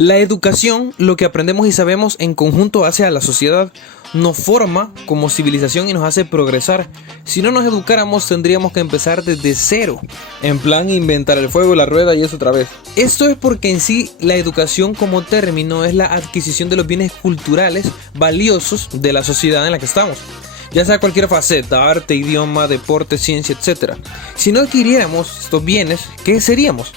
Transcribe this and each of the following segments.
La educación, lo que aprendemos y sabemos en conjunto hace a la sociedad, nos forma como civilización y nos hace progresar. Si no nos educáramos tendríamos que empezar desde cero, en plan inventar el fuego, la rueda y eso otra vez. Esto es porque en sí la educación como término es la adquisición de los bienes culturales valiosos de la sociedad en la que estamos, ya sea cualquier faceta, arte, idioma, deporte, ciencia, etc. Si no adquiriéramos estos bienes, ¿qué seríamos?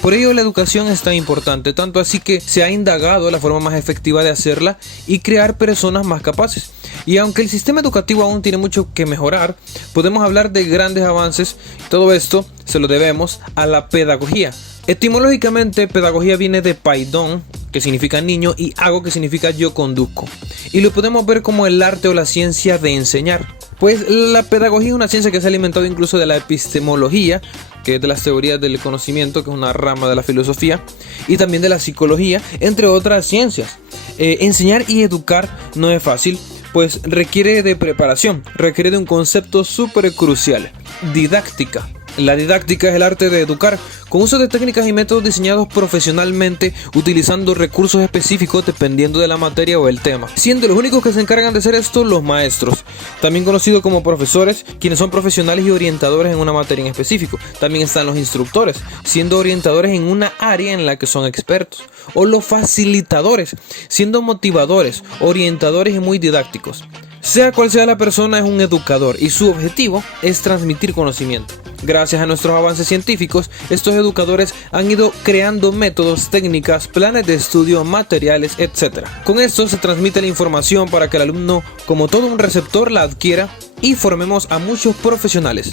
Por ello la educación es tan importante, tanto así que se ha indagado la forma más efectiva de hacerla y crear personas más capaces. Y aunque el sistema educativo aún tiene mucho que mejorar, podemos hablar de grandes avances. Todo esto se lo debemos a la pedagogía. Etimológicamente, pedagogía viene de paidón, que significa niño, y hago, que significa yo conduzco. Y lo podemos ver como el arte o la ciencia de enseñar. Pues la pedagogía es una ciencia que se ha alimentado incluso de la epistemología, que es de las teorías del conocimiento, que es una rama de la filosofía, y también de la psicología, entre otras ciencias. Enseñar y educar no es fácil, pues requiere de preparación, requiere de un concepto súper crucial: didáctica. La didáctica es el arte de educar, con uso de técnicas y métodos diseñados profesionalmente, utilizando recursos específicos dependiendo de la materia o el tema, siendo los únicos que se encargan de hacer esto los maestros, también conocidos como profesores, quienes son profesionales y orientadores en una materia en específico. También están los instructores, siendo orientadores en una área en la que son expertos, o los facilitadores, siendo motivadores, orientadores y muy didácticos. Sea cual sea la persona, es un educador y su objetivo es transmitir conocimiento. Gracias a nuestros avances científicos, estos educadores han ido creando métodos, técnicas, planes de estudio, materiales, etc. Con esto se transmite la información para que el alumno, como todo un receptor, la adquiera y formemos a muchos profesionales.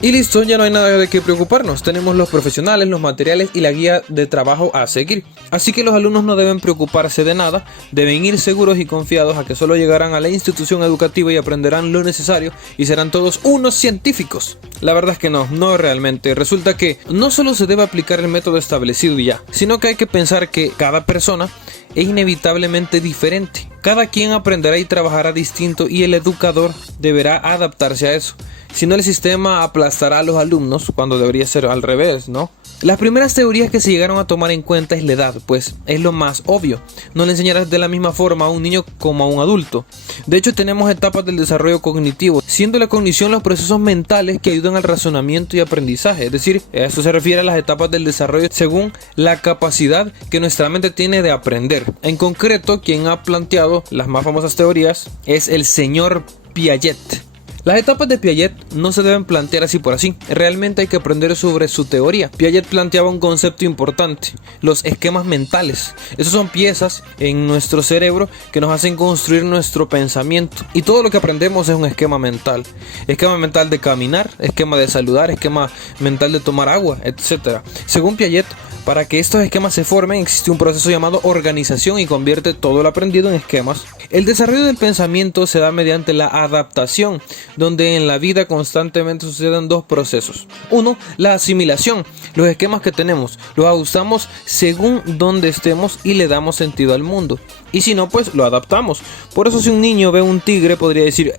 Y listo, ya no hay nada de qué preocuparnos. Tenemos los profesionales, los materiales y la guía de trabajo a seguir. Así que los alumnos no deben preocuparse de nada, deben ir seguros y confiados a que solo llegarán a la institución educativa y aprenderán lo necesario y serán todos unos científicos. La verdad es que no realmente. Resulta que no solo se debe aplicar el método establecido y ya, sino que hay que pensar que cada persona es inevitablemente diferente. Cada quien aprenderá y trabajará distinto y el educador deberá adaptarse a eso. Si no, el sistema aplastará a los alumnos cuando debería ser al revés, ¿no? Las primeras teorías que se llegaron a tomar en cuenta es la edad, pues es lo más obvio. No le enseñarás de la misma forma a un niño como a un adulto. De hecho, tenemos etapas del desarrollo cognitivo, siendo la cognición los procesos mentales que ayudan al razonamiento y aprendizaje. Es decir, esto se refiere a las etapas del desarrollo según la capacidad que nuestra mente tiene de aprender. En concreto, quien ha planteado las más famosas teorías es el señor Piaget. Las etapas de Piaget no se deben plantear así por así, realmente hay que aprender sobre su teoría. Piaget planteaba un concepto importante: los esquemas mentales. Esos son piezas en nuestro cerebro que nos hacen construir nuestro pensamiento, y todo lo que aprendemos es un esquema mental. Esquema mental de caminar, esquema de saludar, esquema mental de tomar agua, etc. Según Piaget, para que estos esquemas se formen existe un proceso llamado organización y convierte todo lo aprendido en esquemas. El desarrollo del pensamiento se da mediante la adaptación, donde en la vida constantemente suceden dos procesos. Uno, la asimilación. Los esquemas que tenemos los ajustamos según donde estemos y le damos sentido al mundo. Y si no, pues lo adaptamos. Por eso si un niño ve un tigre podría decir: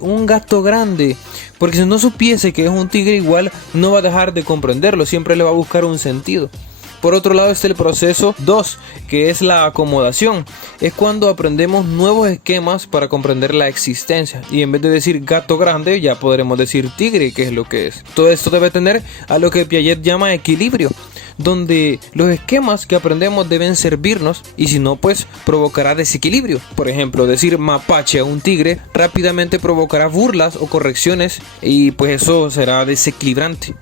un gato grande. Porque si no supiese que es un tigre, igual no va a dejar de comprenderlo, siempre le va a buscar un sentido. Por otro lado está el proceso 2, que es la acomodación. Es cuando aprendemos nuevos esquemas para comprender la existencia. Y en vez de decir gato grande, ya podremos decir tigre, que es lo que es. Todo esto debe tener a lo que Piaget llama equilibrio, donde los esquemas que aprendemos deben servirnos, y si no, pues provocará desequilibrio. Por ejemplo, decir mapache a un tigre rápidamente provocará burlas o correcciones, y pues eso será desequilibrante.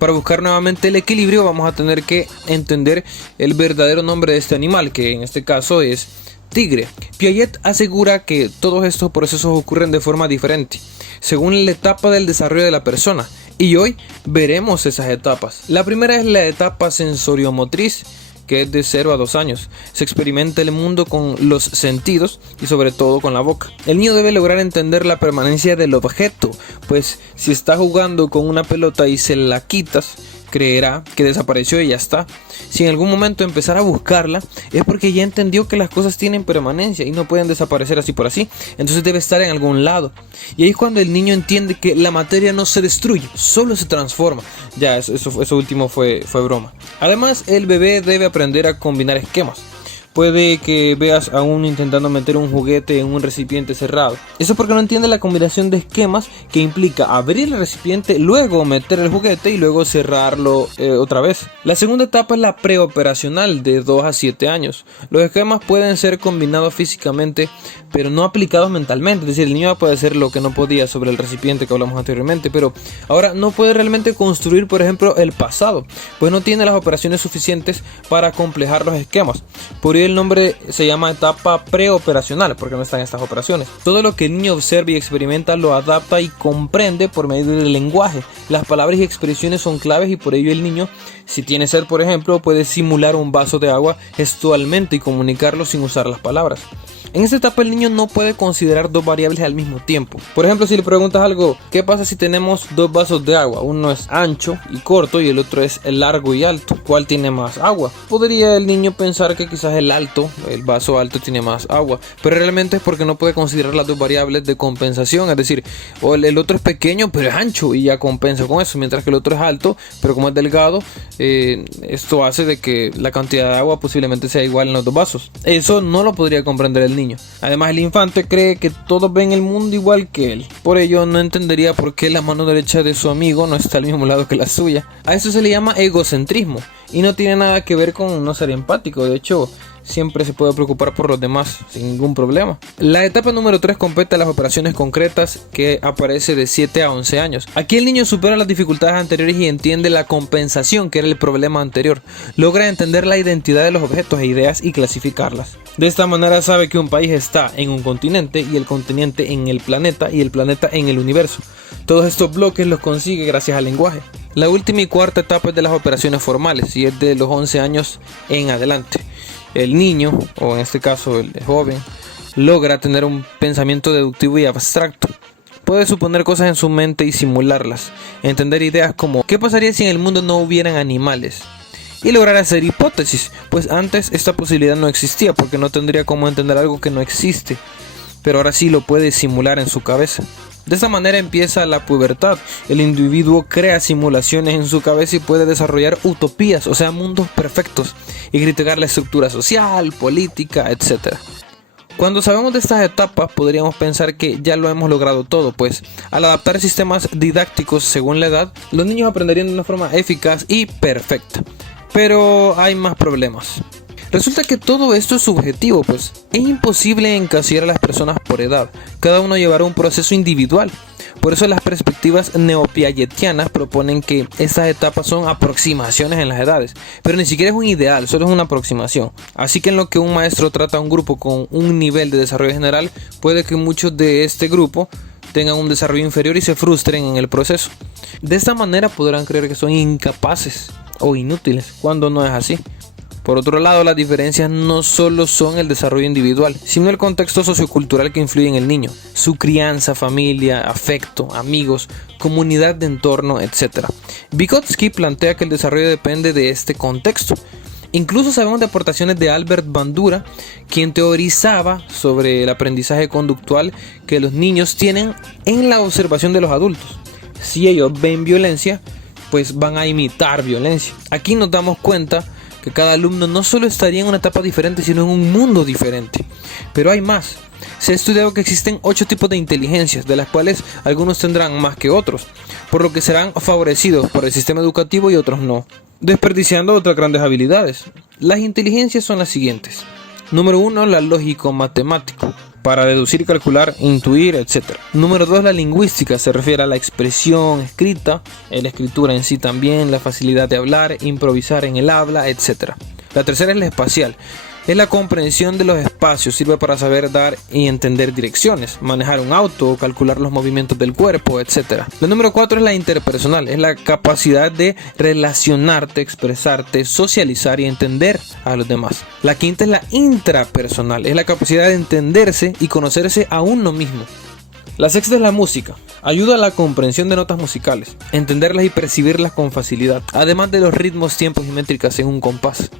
Para buscar nuevamente el equilibrio vamos a tener que entender el verdadero nombre de este animal, que en este caso es tigre. Piaget asegura que todos estos procesos ocurren de forma diferente, según la etapa del desarrollo de la persona, y hoy veremos esas etapas. La primera es la etapa sensoriomotriz, que es de 0 a 2 años. Se experimenta el mundo con los sentidos y sobre todo con la boca. El niño debe lograr entender la permanencia del objeto, pues si está jugando con una pelota y se la quitas, creerá que desapareció y ya está. Si en algún momento empezara a buscarla, es porque ya entendió que las cosas tienen permanencia y no pueden desaparecer así por así. Entonces debe estar en algún lado. Y ahí es cuando el niño entiende que la materia no se destruye, solo se transforma. Ya, eso último fue broma. Además, el bebé debe aprender a combinar esquemas. Puede que veas a uno intentando meter un juguete en un recipiente cerrado. Eso porque no entiende la combinación de esquemas que implica abrir el recipiente, luego meter el juguete y luego cerrarlo otra vez. La segunda etapa es la preoperacional, de 2 a 7 años. Los esquemas pueden ser combinados físicamente, pero no aplicados mentalmente. Es decir, el niño puede hacer lo que no podía sobre el recipiente que hablamos anteriormente, pero ahora no puede realmente construir, por ejemplo, el pasado, pues no tiene las operaciones suficientes para complejar los esquemas. Por ello el nombre se llama etapa preoperacional, porque no están estas operaciones. Todo lo que el niño observa y experimenta lo adapta y comprende por medio del lenguaje. Las palabras y expresiones son claves y por ello el niño, si tiene sed por ejemplo, puede simular un vaso de agua gestualmente y comunicarlo sin usar las palabras. En esta etapa el niño no puede considerar dos variables al mismo tiempo. Por ejemplo, si le preguntas algo, ¿qué pasa si tenemos dos vasos de agua? Uno es ancho y corto y el otro es largo y alto. ¿Cuál tiene más agua? Podría el niño pensar que quizás el vaso alto tiene más agua, pero realmente es porque no puede considerar las dos variables de compensación. Es decir, o el otro es pequeño pero es ancho y ya compensa con eso, mientras que el otro es alto pero como es delgado, esto hace de que la cantidad de agua posiblemente sea igual en los dos vasos. Eso no lo podría comprender el niño. Además, el infante cree que todos ven el mundo igual que él. Por ello, no entendería por qué la mano derecha de su amigo no está al mismo lado que la suya. A eso se le llama egocentrismo y no tiene nada que ver con no ser empático. De hecho, siempre se puede preocupar por los demás sin ningún problema. La etapa número 3 compete a las operaciones concretas, que aparece de 7 a 11 años. Aquí el niño supera las dificultades anteriores y entiende la compensación, que era el problema anterior. Logra entender la identidad de los objetos e ideas y clasificarlas. De esta manera sabe que un país está en un continente y el continente en el planeta y el planeta en el universo. Todos estos bloques los consigue gracias al lenguaje. La última y cuarta etapa es de las operaciones formales y es de los 11 años en adelante. El niño, o en este caso el joven, logra tener un pensamiento deductivo y abstracto. Puede suponer cosas en su mente y simularlas, entender ideas como ¿qué pasaría si en el mundo no hubieran animales? Y lograr hacer hipótesis, pues antes esta posibilidad no existía porque no tendría cómo entender algo que no existe, pero ahora sí lo puede simular en su cabeza. De esta manera empieza la pubertad. El individuo crea simulaciones en su cabeza y puede desarrollar utopías, o sea, mundos perfectos, y criticar la estructura social, política, etc. Cuando sabemos de estas etapas, podríamos pensar que ya lo hemos logrado todo, pues al adaptar sistemas didácticos según la edad, los niños aprenderían de una forma eficaz y perfecta. Pero hay más problemas. Resulta que todo esto es subjetivo, pues es imposible encasillar a las personas por edad. Cada uno llevará un proceso individual. Por eso las perspectivas neopiagetianas proponen que estas etapas son aproximaciones en las edades, pero ni siquiera es un ideal, solo es una aproximación. Así que en lo que un maestro trata a un grupo con un nivel de desarrollo general, puede que muchos de este grupo tengan un desarrollo inferior y se frustren en el proceso. De esta manera podrán creer que son incapaces o inútiles, cuando no es así. Por otro lado, las diferencias no solo son el desarrollo individual, sino el contexto sociocultural que influye en el niño, su crianza, familia, afecto, amigos, comunidad de entorno, etc. Vygotsky plantea que el desarrollo depende de este contexto. Incluso sabemos de aportaciones de Albert Bandura, quien teorizaba sobre el aprendizaje conductual que los niños tienen en la observación de los adultos. Si ellos ven violencia, pues van a imitar violencia. Aquí nos damos cuenta que cada alumno no solo estaría en una etapa diferente, sino en un mundo diferente. Pero hay más. Se ha estudiado que existen 8 tipos de inteligencias, de las cuales algunos tendrán más que otros, por lo que serán favorecidos por el sistema educativo y otros no, desperdiciando otras grandes habilidades. Las inteligencias son las siguientes. Número 1, la lógico-matemático, para deducir, calcular, intuir, etc. Número 2, la lingüística, se refiere a la expresión escrita, la escritura en sí también, la facilidad de hablar, improvisar en el habla, etc. La tercera es la espacial. Es la comprensión de los espacios, sirve para saber dar y entender direcciones, manejar un auto, calcular los movimientos del cuerpo, etc. La número 4 es la interpersonal, es la capacidad de relacionarte, expresarte, socializar y entender a los demás. La quinta es la intrapersonal, es la capacidad de entenderse y conocerse a uno mismo. La sexta es la música, ayuda a la comprensión de notas musicales, entenderlas y percibirlas con facilidad, además de los ritmos, tiempos y métricas en un compás.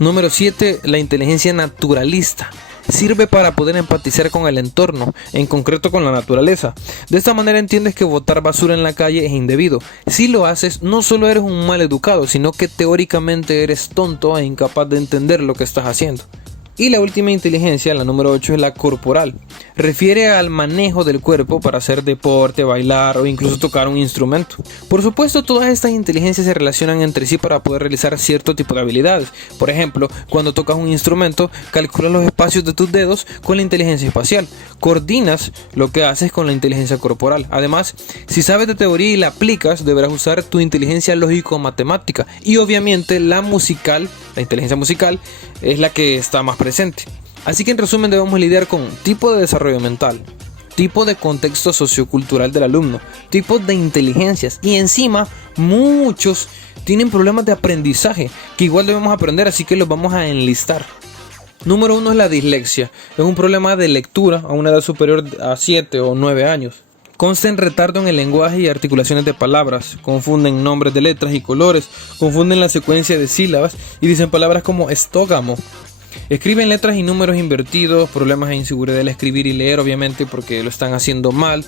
Número 7, la inteligencia naturalista. Sirve para poder empatizar con el entorno, en concreto con la naturaleza. De esta manera entiendes que botar basura en la calle es indebido. Si lo haces, no solo eres un mal educado, sino que teóricamente eres tonto e incapaz de entender lo que estás haciendo. Y la última inteligencia, la número 8, es la corporal. Refiere al manejo del cuerpo para hacer deporte, bailar o incluso tocar un instrumento. Por supuesto, todas estas inteligencias se relacionan entre sí para poder realizar cierto tipo de habilidades. Por ejemplo, cuando tocas un instrumento, calculas los espacios de tus dedos con la inteligencia espacial. Coordinas lo que haces con la inteligencia corporal. Además, si sabes de teoría y la aplicas, deberás usar tu inteligencia lógico-matemática. Y obviamente la musical, la inteligencia musical, es la que está más presente. Así que en resumen debemos lidiar con tipo de desarrollo mental, tipo de contexto sociocultural del alumno, tipos de inteligencias y encima muchos tienen problemas de aprendizaje que igual debemos aprender, así que los vamos a enlistar. Número 1 es la dislexia. Es un problema de lectura a una edad superior a 7 o 9 años. Consta en retardo en el lenguaje y articulaciones de palabras, confunden nombres de letras y colores, confunden la secuencia de sílabas y dicen palabras como estógamo. Escriben letras y números invertidos, problemas de inseguridad al escribir y leer, obviamente porque lo están haciendo mal,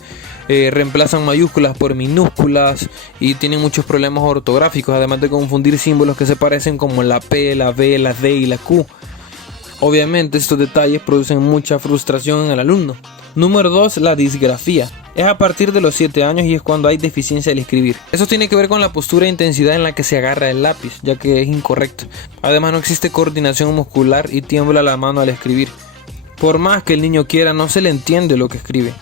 reemplazan mayúsculas por minúsculas y tienen muchos problemas ortográficos, además de confundir símbolos que se parecen como la P, la B, la D y la Q. Obviamente estos detalles producen mucha frustración en el alumno. Número 2, la disgrafía. Es a partir de los 7 años y es cuando hay deficiencia al escribir. Eso tiene que ver con la postura e intensidad en la que se agarra el lápiz, ya que es incorrecto. Además no existe coordinación muscular y tiembla la mano al escribir. Por más que el niño quiera, no se le entiende lo que escribe.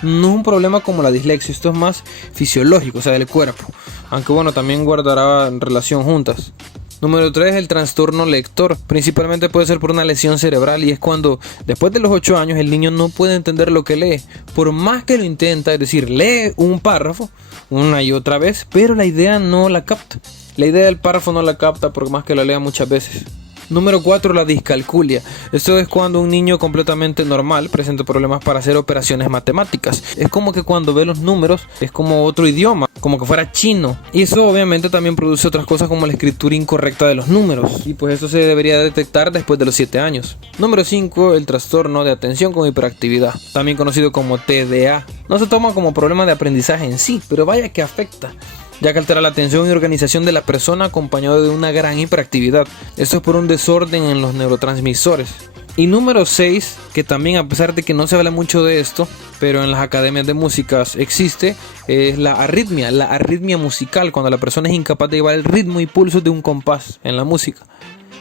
No es un problema como la dislexia, esto es más fisiológico, o sea, del cuerpo. Aunque bueno, también guardará relación juntas. Número 3, el trastorno lector. Principalmente puede ser por una lesión cerebral y es cuando después de los 8 años el niño no puede entender lo que lee. Por más que lo intenta, es decir, lee un párrafo una y otra vez, pero la idea no la capta. La idea del párrafo no la capta por más que la lea muchas veces. Número 4, la discalculia. Esto es cuando un niño completamente normal presenta problemas para hacer operaciones matemáticas. Es como que cuando ve los números es como otro idioma, como que fuera chino. Y eso obviamente también produce otras cosas como la escritura incorrecta de los números. Y pues eso se debería detectar después de los 7 años. Número 5, el trastorno de atención con hiperactividad, también conocido como TDA. No se toma como problema de aprendizaje en sí, pero vaya que afecta, ya que altera la atención y organización de la persona acompañado de una gran hiperactividad. Esto es por un desorden en los neurotransmisores. Y número 6, que también a pesar de que no se habla mucho de esto, pero en las academias de músicas existe, es la arritmia musical, cuando la persona es incapaz de llevar el ritmo y pulso de un compás en la música.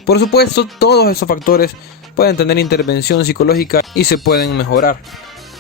Por supuesto, todos esos factores pueden tener intervención psicológica y se pueden mejorar.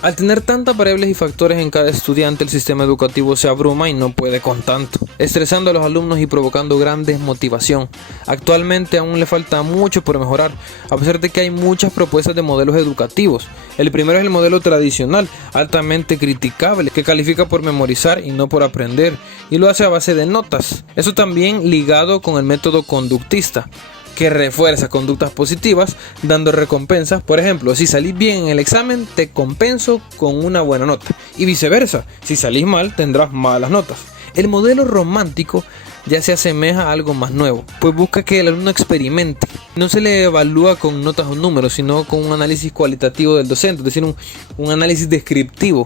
Al tener tantas variables y factores en cada estudiante, el sistema educativo se abruma y no puede con tanto, estresando a los alumnos y provocando gran desmotivación. Actualmente aún le falta mucho por mejorar, a pesar de que hay muchas propuestas de modelos educativos. El primero es el modelo tradicional, altamente criticable, que califica por memorizar y no por aprender, y lo hace a base de notas. Eso también ligado con el método conductista, que refuerza conductas positivas dando recompensas. Por ejemplo, si salís bien en el examen te compenso con una buena nota y viceversa, si salís mal tendrás malas notas. El modelo romántico ya se asemeja a algo más nuevo, pues busca que el alumno experimente. No se le evalúa con notas o números, sino con un análisis cualitativo del docente, es decir, un análisis descriptivo.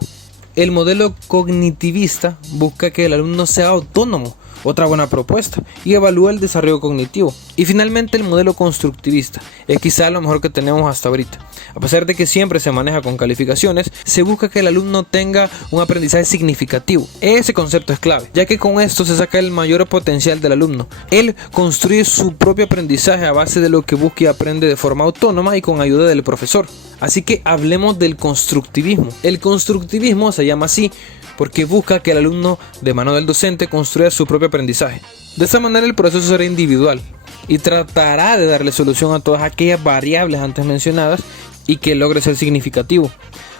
El modelo cognitivista busca que el alumno sea autónomo, otra buena propuesta, y evalúa el desarrollo cognitivo. Y finalmente el modelo constructivista es quizá lo mejor que tenemos hasta ahorita. A pesar de que siempre se maneja con calificaciones, se busca que el alumno tenga un aprendizaje significativo. Ese concepto es clave, ya que con esto se saca el mayor potencial del alumno. Él construye su propio aprendizaje a base de lo que busca y aprende de forma autónoma y con ayuda del profesor. Así que hablemos del constructivismo. El constructivismo se llama así porque busca que el alumno, de mano del docente, construya su propio aprendizaje. De esta manera el proceso será individual y tratará de darle solución a todas aquellas variables antes mencionadas y que logre ser significativo.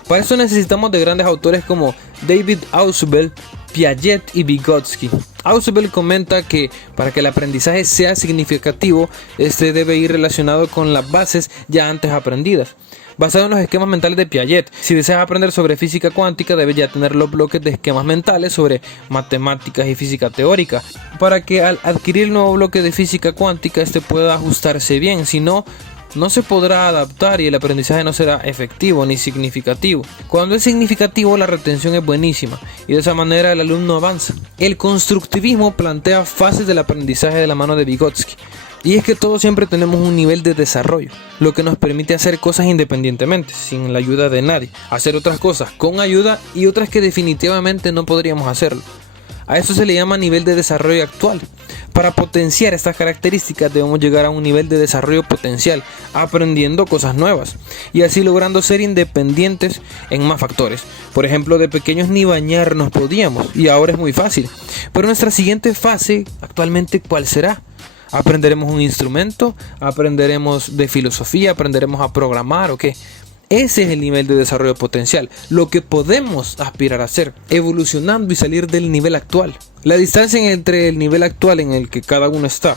Para eso necesitamos de grandes autores como David Ausubel, Piaget y Vygotsky. Ausubel comenta que para que el aprendizaje sea significativo, este debe ir relacionado con las bases ya antes aprendidas. Basado en los esquemas mentales de Piaget, si deseas aprender sobre física cuántica, debes ya tener los bloques de esquemas mentales sobre matemáticas y física teórica, para que al adquirir el nuevo bloque de física cuántica, este pueda ajustarse bien, si no, no se podrá adaptar y el aprendizaje no será efectivo ni significativo. Cuando es significativo, la retención es buenísima y de esa manera el alumno avanza. El constructivismo plantea fases del aprendizaje de la mano de Vygotsky. Y es que todos siempre tenemos un nivel de desarrollo, lo que nos permite hacer cosas independientemente, sin la ayuda de nadie, hacer otras cosas con ayuda y otras que definitivamente no podríamos hacerlo. A eso se le llama nivel de desarrollo actual. Para potenciar estas características debemos llegar a un nivel de desarrollo potencial, aprendiendo cosas nuevas y así logrando ser independientes en más factores. Por ejemplo, de pequeños ni bañarnos podíamos y ahora es muy fácil. Pero nuestra siguiente fase, actualmente, ¿cuál será? ¿Aprenderemos un instrumento? ¿Aprenderemos de filosofía? ¿Aprenderemos a programar o qué? Ese es el nivel de desarrollo potencial, lo que podemos aspirar a hacer, evolucionando y salir del nivel actual. La distancia entre el nivel actual en el que cada uno está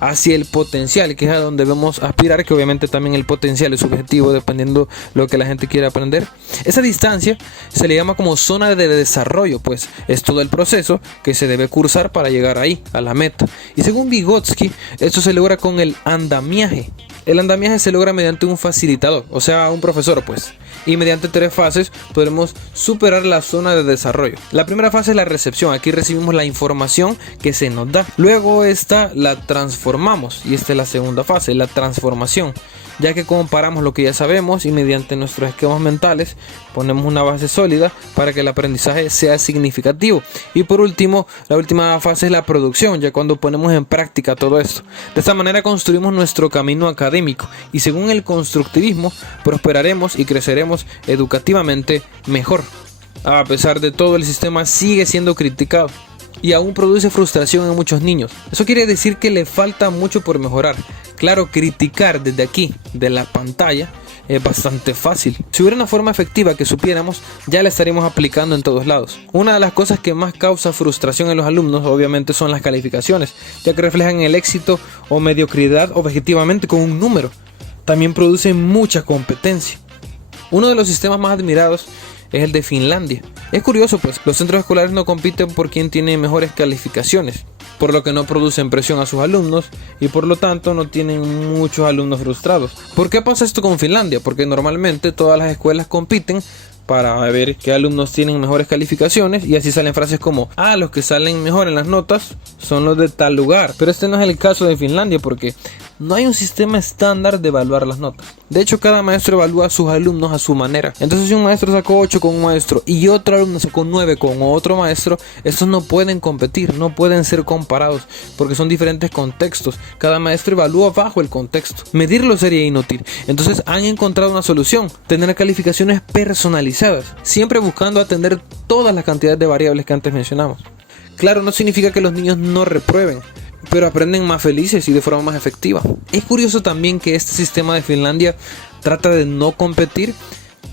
hacia el potencial, que es a donde debemos aspirar, que obviamente también el potencial es subjetivo dependiendo lo que la gente quiera aprender. Esa distancia se le llama como zona de desarrollo, pues es todo el proceso que se debe cursar para llegar ahí, a la meta. Y según Vygotsky, esto se logra con el andamiaje. El andamiaje se logra mediante un facilitador, o sea, un profesor, pues. Y mediante 3 fases podremos superar la zona de desarrollo. La primera fase es la recepción. Aquí recibimos la información que se nos da. Luego esta la transformamos y esta es la segunda fase, la transformación, ya que comparamos lo que ya sabemos y mediante nuestros esquemas mentales ponemos una base sólida para que el aprendizaje sea significativo. Y por último, la última fase es la producción, ya cuando ponemos en práctica todo esto. De esta manera construimos nuestro camino académico y según el constructivismo prosperaremos y creceremos educativamente mejor. A pesar de todo, el sistema sigue siendo criticado y aún produce frustración en muchos niños. Eso quiere decir que le falta mucho por mejorar. Claro, criticar desde aquí, de la pantalla, es bastante fácil. Si hubiera una forma efectiva que supiéramos, ya la estaríamos aplicando en todos lados. Una de las cosas que más causa frustración en los alumnos, obviamente, son las calificaciones, ya que reflejan el éxito o mediocridad objetivamente con un número. También producen mucha competencia. Uno de los sistemas más admirados es el de Finlandia. Es curioso, pues los centros escolares no compiten por quien tiene mejores calificaciones, por lo que no producen presión a sus alumnos y por lo tanto no tienen muchos alumnos frustrados. ¿Por qué pasa esto con Finlandia? Porque normalmente todas las escuelas compiten para ver qué alumnos tienen mejores calificaciones y así salen frases como: ah, los que salen mejor en las notas son los de tal lugar. Pero este no es el caso de Finlandia porque no hay un sistema estándar de evaluar las notas. De hecho, cada maestro evalúa a sus alumnos a su manera. Entonces, si un maestro sacó 8 con un maestro y otro alumno sacó 9 con otro maestro, estos no pueden competir, no pueden ser comparados porque son diferentes contextos. Cada maestro evalúa bajo el contexto. Medirlo sería inútil. Entonces han encontrado una solución: tener calificaciones personalizadas, siempre buscando atender todas las cantidades de variables que antes mencionamos. Claro, no significa que los niños no reprueben, pero aprenden más felices y de forma más efectiva. Es curioso también que este sistema de Finlandia trata de no competir,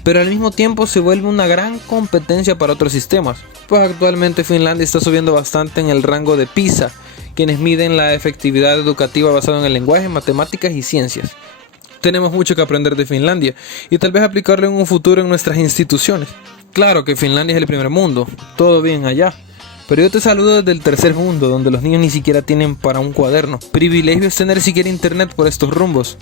pero al mismo tiempo se vuelve una gran competencia para otros sistemas. Pues actualmente Finlandia está subiendo bastante en el rango de PISA, quienes miden la efectividad educativa basada en el lenguaje, matemáticas y ciencias. Tenemos mucho que aprender de Finlandia y tal vez aplicarlo en un futuro en nuestras instituciones. Claro que Finlandia es el primer mundo, todo bien allá. Pero yo te saludo desde el tercer mundo, donde los niños ni siquiera tienen para un cuaderno. Privilegio es tener siquiera internet por estos rumbos.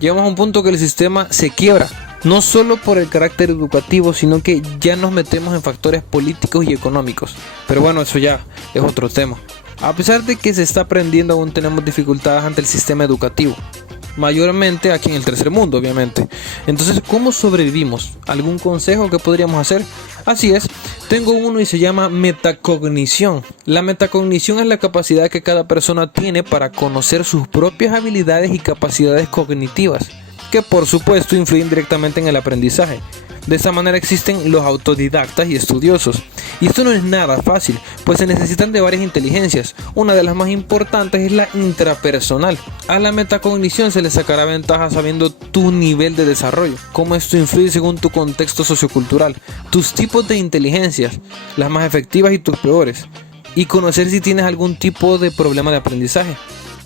Llegamos a un punto que el sistema se quiebra, no solo por el carácter educativo, sino que ya nos metemos en factores políticos y económicos. Pero bueno, eso ya es otro tema. A pesar de que se está aprendiendo, aún tenemos dificultades ante el sistema educativo. Mayormente aquí en el tercer mundo, obviamente. Entonces, ¿cómo sobrevivimos? ¿Algún consejo que podríamos hacer? Así es, tengo uno y se llama metacognición. La metacognición es la capacidad que cada persona tiene para conocer sus propias habilidades y capacidades cognitivas, que por supuesto influyen directamente en el aprendizaje. De esta manera existen los autodidactas y estudiosos. Y esto no es nada fácil, pues se necesitan de varias inteligencias. Una de las más importantes es la intrapersonal. A la metacognición se le sacará ventaja sabiendo tu nivel de desarrollo, cómo esto influye según tu contexto sociocultural, tus tipos de inteligencias, las más efectivas y tus peores, y conocer si tienes algún tipo de problema de aprendizaje.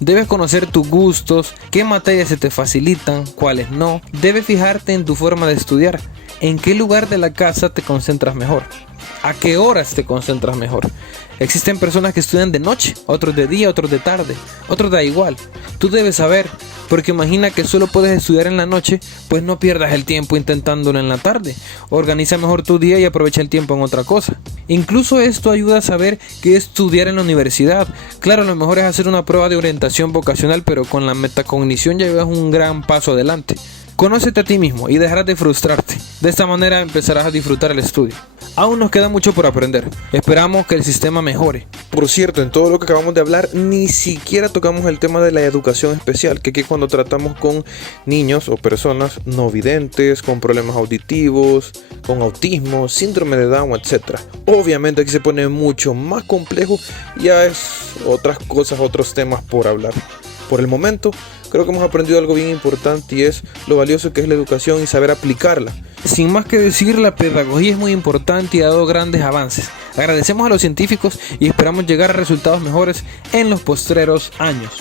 Debes conocer tus gustos, qué materias se te facilitan, cuáles no. Debes fijarte en tu forma de estudiar, en qué lugar de la casa te concentras mejor. ¿A qué horas te concentras mejor? Existen personas que estudian de noche, otros de día, otros de tarde, otros da igual. Tú debes saber, porque imagina que solo puedes estudiar en la noche, pues no pierdas el tiempo intentándolo en la tarde. Organiza mejor tu día y aprovecha el tiempo en otra cosa. Incluso esto ayuda a saber qué estudiar en la universidad. Claro, lo mejor es hacer una prueba de orientación vocacional, pero con la metacognición ya llevas un gran paso adelante. Conócete a ti mismo y dejarás de frustrarte. De esta manera empezarás a disfrutar el estudio. Aún nos queda mucho por aprender. Esperamos que el sistema mejore. Por cierto, en todo lo que acabamos de hablar, ni siquiera tocamos el tema de la educación especial, que cuando tratamos con niños o personas no videntes, con problemas auditivos, con autismo, síndrome de Down, etc. Obviamente aquí se pone mucho más complejo, ya es otras cosas, otros temas por hablar. Por el momento, creo que hemos aprendido algo bien importante y es lo valioso que es la educación y saber aplicarla. Sin más que decir, la pedagogía es muy importante y ha dado grandes avances. Agradecemos a los científicos y esperamos llegar a resultados mejores en los postreros años.